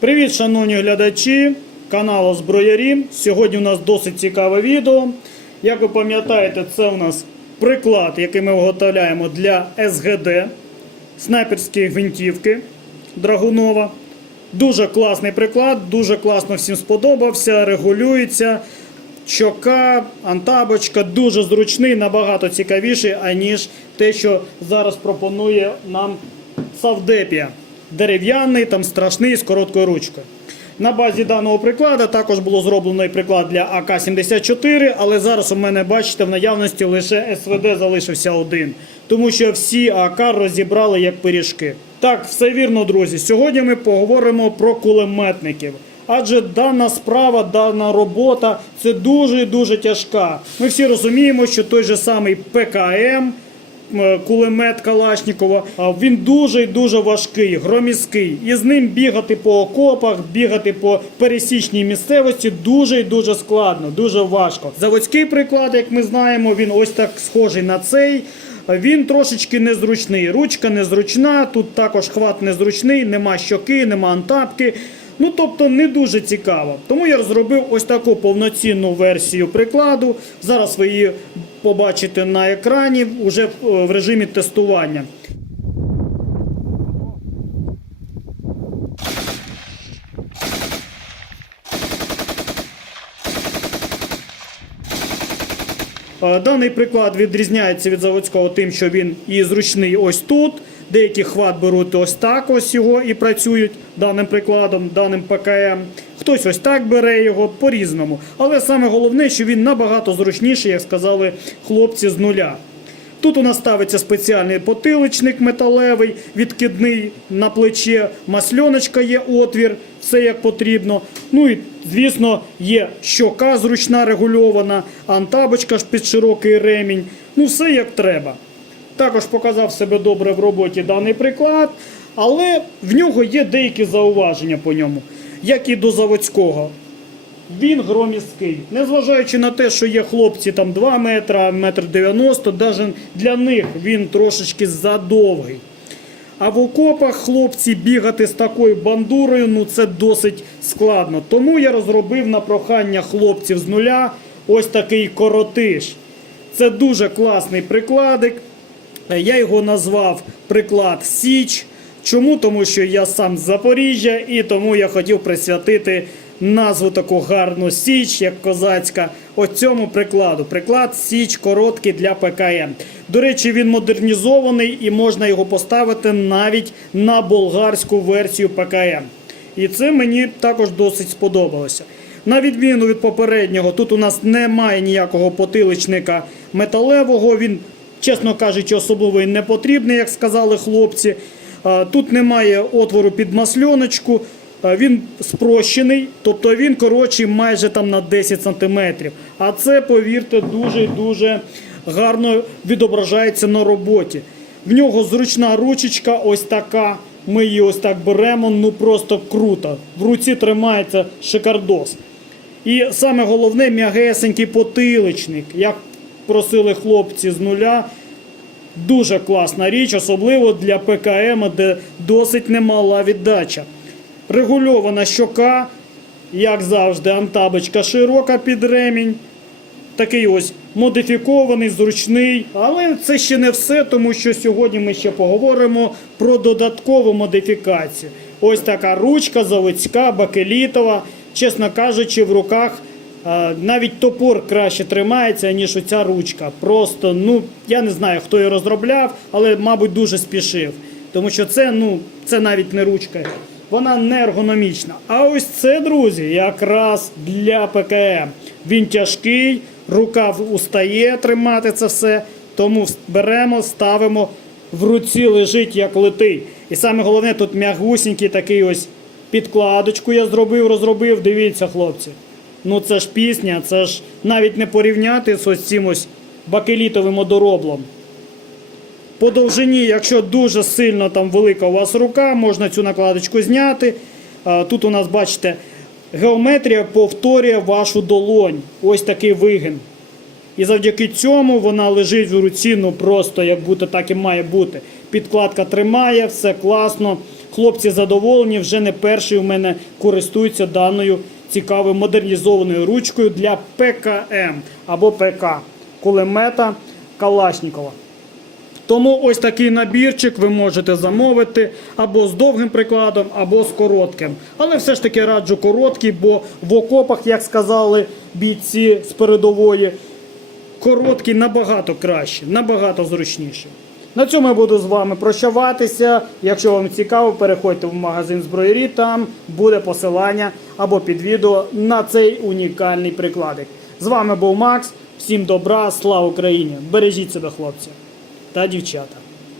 Привіт, шановні глядачі каналу Зброярі. Сьогодні у нас досить цікаве відео. Як ви пам'ятаєте, це у нас приклад, який ми виготовляємо для СГД снайперської гвинтівки Драгунова. Дуже класний приклад, дуже класно всім сподобався, регулюється. Щока, антабочка дуже зручний, набагато цікавіший, аніж те, що зараз пропонує нам Савдепія. Дерев'яний, там страшний з короткою ручкою. На базі даного прикладу також було зроблено і приклад для АК-74, але зараз у мене, бачите, в наявності лише СВД залишився один. Тому що всі АК розібрали як пиріжки. Так, все вірно, друзі. Сьогодні ми поговоримо про кулеметників. Адже дана справа, дана робота це дуже дуже тяжка. Ми всі розуміємо, що той же самий ПКМ, кулемет Калашнікова, він дуже і дуже важкий, громіський. І з ним бігати по окопах, бігати по пересічній місцевості дуже і дуже складно, дуже важко. Заводський приклад, як ми знаємо, він ось так схожий на цей. Він трошечки незручний. Ручка незручна, тут також хват незручний, нема щоки, нема антапки. Ну, тобто не дуже цікаво. Тому я розробив ось таку повноцінну версію прикладу. Зараз ви її побачите на екрані вже в в режимі тестування. Е, Даний приклад відрізняється від заводського тим, що він і зручний ось тут. Деякі хват беруть ось так ось його і працюють даним прикладом, даним ПКМ. Хтось ось так бере його по-різному. Але саме головне, що він набагато зручніший, як сказали хлопці з нуля. Тут у нас ставиться спеціальний потиличник металевий, відкидний на плече, масльоночка є отвір, все як потрібно. Ну і звісно, є щока зручна регульована, антабочка під широкий ремінь. Ну все як треба. Також показав себе добре в роботі даний приклад, але в нього є деякі зауваження по ньому, як і до заводського. Він громісткий. Незважаючи на те, що є хлопці там 2 метра, метр 90, навіть для них він трошечки задовгий. А в окопах хлопці бігати з такою бандурою, ну це досить складно. Тому я розробив на прохання хлопців з нуля ось такий коротиш. Це дуже класний прикладик. Я його назвав приклад Січ. Чому? Тому що я сам з Запоріжжя і тому я хотів присвятити назву таку гарну Січ, як козацька, ось цьому прикладу. Приклад Січ короткий для ПКМ. До речі, він модернізований і можна його поставити навіть на болгарську версію ПКМ. І це мені також досить сподобалося. На відміну від попереднього, тут у нас немає ніякого потиличника металевого. Він, чесно кажучи, особливо не потрібний, як сказали хлопці. Тут немає отвору під масльоночку. Він спрощений, тобто він коротший майже там на 10 см. А це, повірте, дуже-дуже гарно відображається на роботі. В нього зручна ручечка, ось така. Ми її ось так беремо, ну просто круто. В руці тримається шикардос. І саме головне м'ягесенький потиличник. Як просили хлопці з нуля. Дуже класна річ, особливо для ПКМ, де досить немала віддача. Регульована щока, як завжди, антабочка широка під ремінь. Такий ось модифікований, зручний. Але це ще не все, тому що сьогодні ми ще поговоримо про додаткову модифікацію. Ось така ручка заводська, бакелітова. Чесно кажучи, в руках навіть топор краще тримається, ніж оця ручка. Просто, ну, я не знаю, хто її розробляв, але, мабуть, дуже спішив. Тому що це, ну, це навіть не ручка. Вона не ергономічна. А ось це, друзі, якраз для ПКМ. Він тяжкий, рука устає тримати це все. Тому беремо, ставимо, в руці лежить як летий. І саме головне, тут м'ягусінький такий ось підкладочку я зробив, розробив. Дивіться, хлопці. Ну це ж пісня, це ж навіть не порівняти з ось цим бакелітовим одороблом. По довжині, якщо дуже сильно там велика у вас рука, можна цю накладочку зняти. Тут у нас, бачите, геометрія повторює вашу долонь. Ось такий вигин. І завдяки цьому вона лежить в руці, ну просто як будто так і має бути. Підкладка тримає, все класно, хлопці задоволені, вже не перший у мене користуються даною цікавою модернізованою ручкою для ПКМ або ПК кулемета Калашнікова. Тому ось такий набірчик ви можете замовити або з довгим прикладом, або з коротким. Але все ж таки раджу короткий, бо в окопах, як сказали бійці з передової, короткий набагато краще, набагато зручніше. На цьому я буду з вами прощаватися. Якщо вам цікаво, переходьте в магазин зброєрі, там буде посилання або під відео на цей унікальний прикладик. З вами був Макс. Всім добра, слава Україні! Бережіть себе, хлопці та дівчата.